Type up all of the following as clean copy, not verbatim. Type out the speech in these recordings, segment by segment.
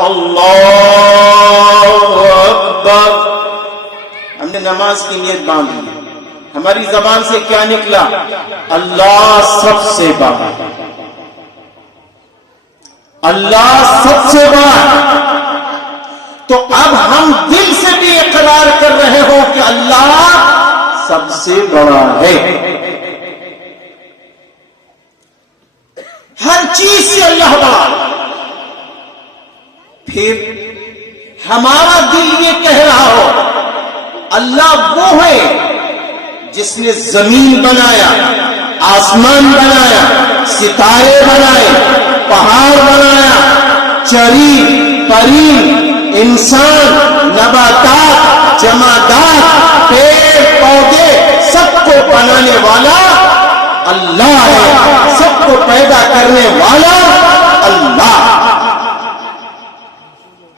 اللہ اکبر. ہم نے نماز کی نیت باندھ لی. ہماری زبان سے کیا نکلا؟ اللہ سب سے بڑا، اللہ سب سے بڑا. تو اب ہم دل سے بھی اقرار کر رہے ہو کہ اللہ سب سے بڑا ہے. ہر چیز سے اللہ بڑا. پھر ہمارا دل یہ کہہ رہا ہو اللہ وہ ہے جس نے زمین بنایا، آسمان بنایا، ستارے بنائے، پہاڑ بنایا، چری پری، انسان، نباتات، جمادات، پیڑ پودے، سب کو بنانے والا اللہ ہے. سب کو پیدا کرنے والا اللہ.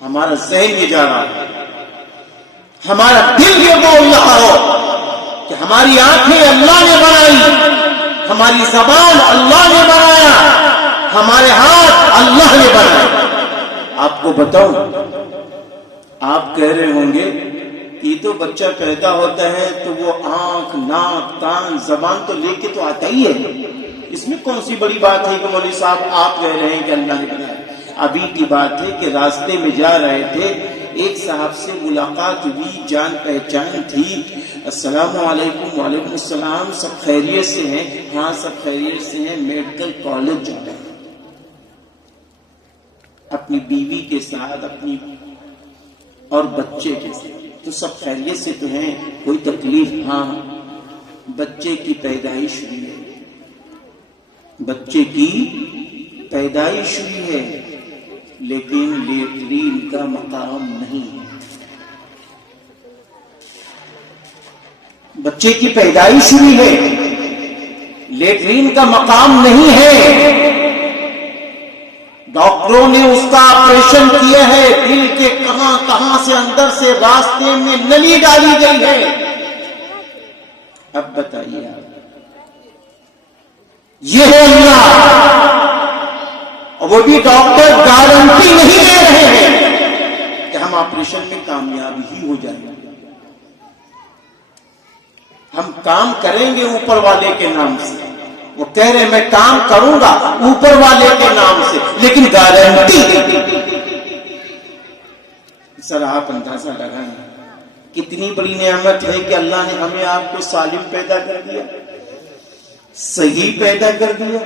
ہمارا ذہن یہ جا رہا ہے، ہمارا دل یہ بول رہا ہو کہ ہماری آنکھیں اللہ نے بنائی، ہماری زبان اللہ نے بنایا، ہمارے ہاتھ اللہ نے بنائے. آپ کو بتاؤں، آپ کہہ رہے ہوں گے یہ تو بچہ پیدا ہوتا ہے تو وہ آنکھ، ناک، کان، زبان تو لے کے تو آتا ہی ہے، اس میں کون سی بڑی بات ہے کہ مولوی صاحب آپ کہہ رہے ہیں کہ اللہ نے بنایا. ابھی کی بات ہے کہ راستے میں جا رہے تھے، ایک صاحب سے ملاقات ہوئی، جان پہچان تھی. السلام علیکم. وعلیکم السلام. سب خیریت سے ہیں؟ ہاں سب خیریت سے ہیں. میڈیکل کالج جا رہے ہیں اپنی بیوی کے ساتھ، اپنی اور بچے کے ساتھ. تو سب خیریت سے تو ہیں؟ کوئی تکلیف؟ ہاں. بچے کی پیدائش ہوئی ہے، بچے کی پیدائش ہوئی ہے، لیکن لیٹرین کا مقام نہیں ہے. بچے کی پیدائش ہوئی ہے، لیٹرین کا مقام نہیں ہے. ڈاکٹروں نے اس کا آپریشن کیا ہے، دل کے کہاں کہاں سے اندر سے راستے میں نلی ڈالی گئی ہے. اب بتائیے آپ، یہ ہے اللہ. اور وہ بھی ڈاکٹر گارنٹی نہیں دے رہے ہیں کہ ہم آپریشن میں کامیاب ہی ہو جائیں گے. ہم کام کریں گے اوپر والے کے نام سے. وہ کہہ رہے ہیں میں کام کروں گا اوپر والے کے نام سے، لیکن گارنٹی. سر آپ اندازہ لگائیں کتنی بڑی نعمت ہے کہ اللہ نے ہمیں آپ کو سالم پیدا کر دیا، صحیح پیدا کر دیا.